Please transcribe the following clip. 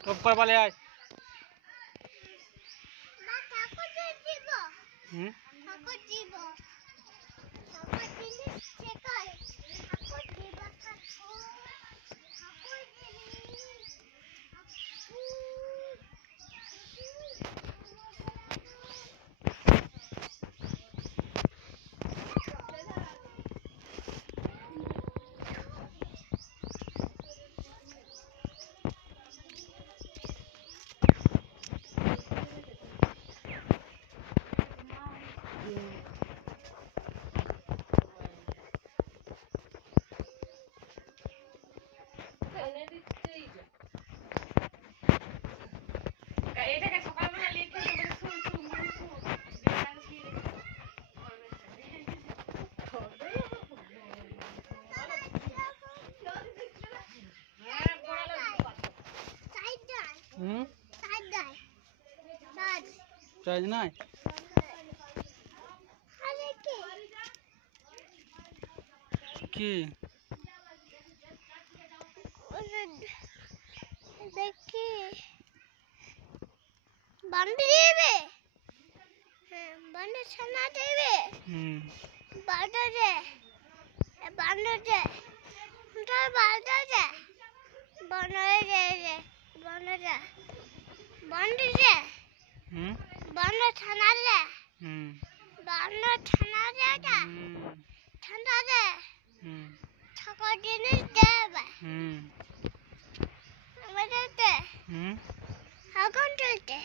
Top করে পালে আয়। হুম হুম চার্জ নাই কি দেখি বান্ডে দেবে হ্যাঁ বান্ডে ছানা দেবে বান্ডে দে বান্ডে দে বান্ডে দে বান্ডে দে বান্ডে দে বান্ডে দে বান্ডে ছানা দে বান্ডে ছানা দে ঠান্ডা দে সকল জিনিস দেবে আমাদের দে এখন চলতে